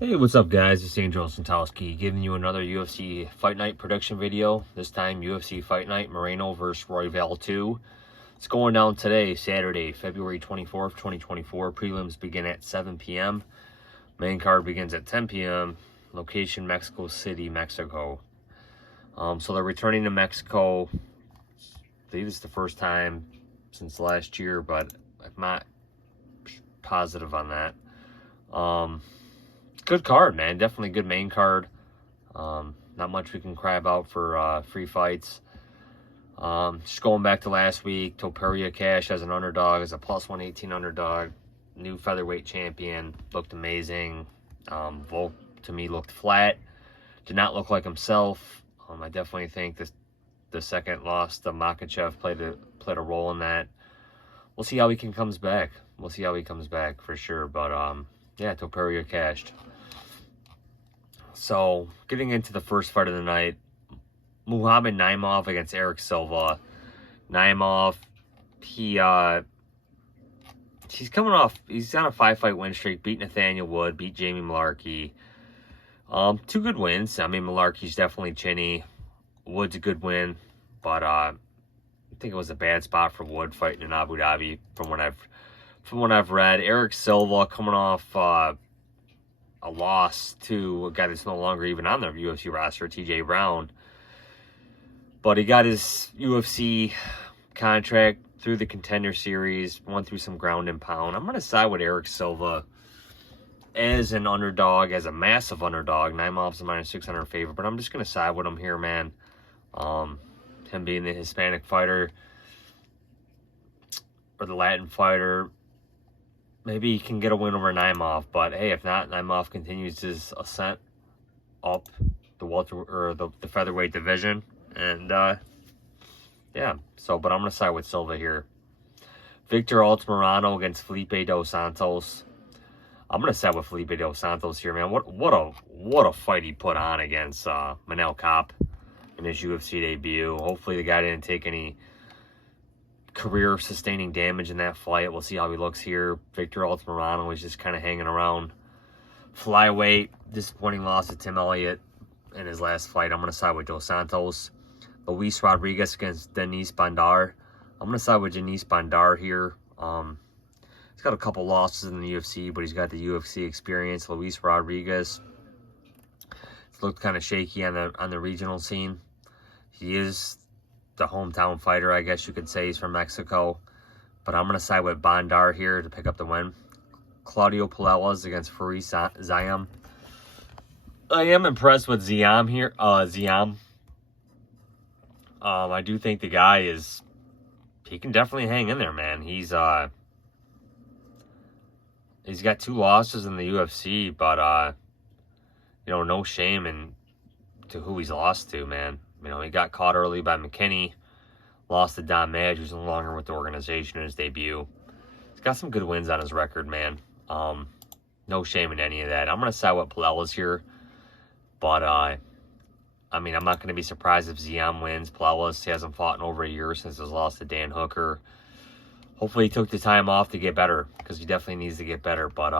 Hey, what's up guys? It's Angel Santowski giving you another UFC Fight Night prediction video. This time UFC Fight Night Moreno versus Royval 2. It's going down today, Saturday, February 24th, 2024. Prelims begin at 7 p.m. Main card begins at 10 p.m. Location, Mexico City, Mexico. So they're returning to Mexico. I believe it's the first time since last year, but I'm not positive on that. Good card, man. Definitely good main card. Not much we can cry about for free fights. Just going back to last week, Topuria Cash as an underdog, as a plus 118 underdog. New featherweight champion. Looked amazing. Volk, to me, looked flat. Did not look like himself. I definitely think the second loss to Makhachev played a role in that. We'll see how he comes back. We'll see how he comes back for sure. But, yeah, Topuria cashed. So, getting into the first fight of the night, Muhammad Naimov against Eric Silva. Naimov, he's coming off, he's on a 5-fight win streak, beat Nathaniel Wood, beat Jamie Malarkey. Two good wins. I mean, Malarkey's definitely chinny. Wood's a good win, but I think it was a bad spot for Wood fighting in Abu Dhabi from what I've read. Eric Silva coming off a loss to a guy that's no longer even on the UFC roster, TJ Brown. But he got his UFC contract through the Contender Series, went through some ground and pound. I'm going to side with Eric Silva as an underdog, as a massive underdog. Naimov's a -600 favorite, but I'm just going to side with him here, man. Him being the Hispanic fighter or the Latin fighter, maybe he can get a win over Naimov, but hey, if not, Naimov continues his ascent up the featherweight division, and yeah. So, but I'm gonna side with Silva here. Victor Altamirano against Felipe dos Santos. I'm gonna side with Felipe dos Santos here, man. What a fight he put on against Manel Kape in his UFC debut. Hopefully, the guy didn't take any career-sustaining damage in that fight. We'll see how he looks here. Victor Altamirano is just kind of hanging around. Flyweight, disappointing loss to Tim Elliott in his last fight. I'm going to side with Dos Santos. Luis Rodriguez against Denise Bondar. I'm going to side with Denise Bondar here. He's got a couple losses in the UFC, but he's got the UFC experience. Luis Rodriguez, it's looked kind of shaky on the regional scene. He is the hometown fighter, I guess you could say. He's from Mexico, but I'm going to side with Bondar here to pick up the win. Claudio Puelles against Faris Ziam. I am impressed with Ziam here. Ziam. I do think the guy he can definitely hang in there, man. He's got 2 losses in the UFC, but you know, no shame in to who he's lost to, man. You know, he got caught early by McKinney, lost to Don Madge, who's no longer with the organization in his debut. He's got some good wins on his record, man. No shame in any of that. I'm going to side with Puelles here, but I mean, I'm not going to be surprised if Ziam wins. Puelles, he hasn't fought in over a year since his loss to Dan Hooker. Hopefully he took the time off to get better, because he definitely needs to get better. But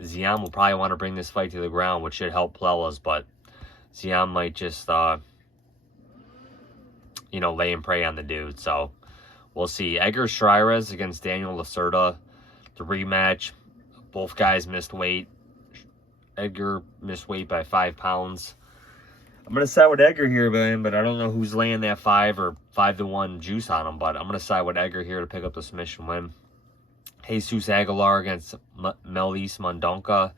Ziam will probably want to bring this fight to the ground, which should help Puelles, but Ziam might just you know, lay and pray on the dude. So we'll see. Edgar Chairez against Daniel Lacerda, the rematch. Both guys missed weight. Edgar missed weight by 5 pounds. I'm going to side with Edgar here, man, but I don't know who's laying that 5 or 5-1 juice on him, but I'm going to side with Edgar here to pick up the submission win. Jesus Aguilar against Melis Mondonca.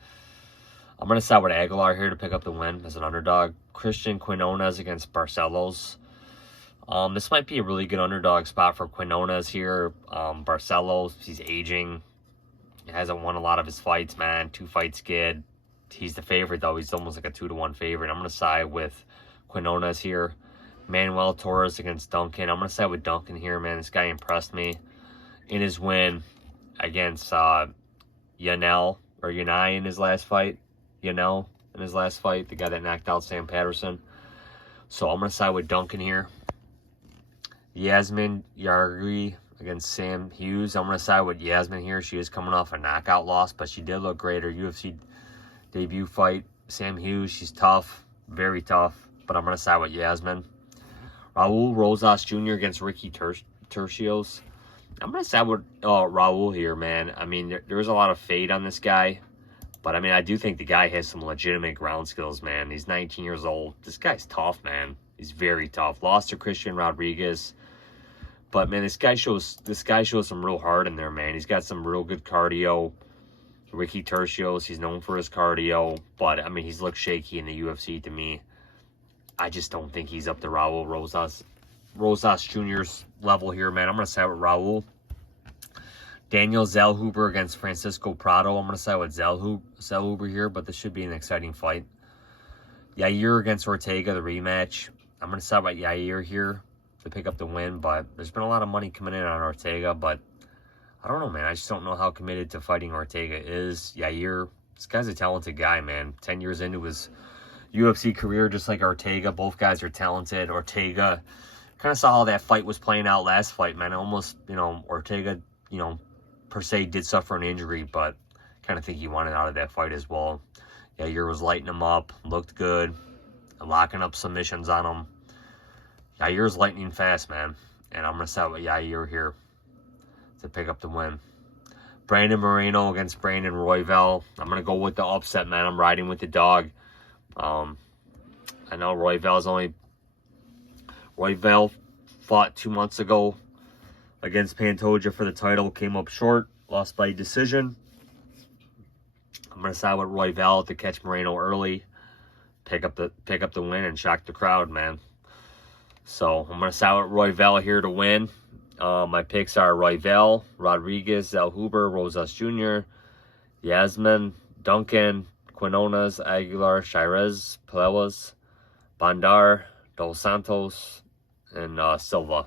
I'm going to side with Aguilar here to pick up the win as an underdog. Christian Quinonez against Barcelos. This might be a really good underdog spot for Quinonez here. Barcelos, he's aging. He hasn't won a lot of his fights, man. 2 fights good. He's the favorite, though. He's almost like a 2-1 favorite. I'm going to side with Quinonez here. Manuel Torres against Duncan. I'm going to side with Duncan here, man. This guy impressed me in his win against Yanel in his last fight. Yanel in his last fight, the guy that knocked out Sam Patterson. So I'm going to side with Duncan here. Yasmin Jauregui against Sam Hughes. I'm going to side with Yasmin here. She is coming off a knockout loss, but she did look great. Her UFC debut fight. Sam Hughes, she's tough, very tough, but I'm going to side with Yasmin. Raul Rosas Jr. against Ricky Tercios. I'm going to side with Raul here, man. I mean, there's a lot of fade on this guy. But, I mean, I do think the guy has some legitimate ground skills, man. He's 19 years old. This guy's tough, man. He's very tough. Lost to Christian Rodriguez. But, man, this guy shows some real heart in there, man. He's got some real good cardio. Ricky Tercios, he's known for his cardio. But, I mean, he's looked shaky in the UFC to me. I just don't think he's up to Raul Rosas Jr.'s level here, man. I'm going to side with Raul. Daniel Zellhuber against Francisco Prado. I'm going to side with Zellhuber here, but this should be an exciting fight. Yair against Ortega, the rematch. I'm going to side with Yair here to pick up the win, but there's been a lot of money coming in on Ortega, but I don't know, man. I just don't know how committed to fighting Ortega is. Yair, this guy's a talented guy, man. 10 years into his UFC career, just like Ortega. Both guys are talented. Ortega, kind of saw how that fight was playing out last fight, man. Almost, Ortega, per se did suffer an injury, but kind of think he wanted out of that fight as well. Yair was lighting him up, looked good, locking up submissions on him. Yair's lightning fast, man, and I'm going to side with Yair here to pick up the win. Brandon Moreno against Brandon Royval. I'm going to go with the upset, man. I'm riding with the dog. I know Royval fought 2 months ago against Pantoja for the title, came up short, lost by decision. I'm going to side with Royval to catch Moreno early, pick up the win, and shock the crowd, man. So I'm going to side with Royval here to win. My picks are Royval, Rodriguez, Zellhuber, Rosas Jr., Yasmin, Duncan, Quinonez, Aguilar, Chairez, Puelles, Bondar, Dos Santos, and Silva.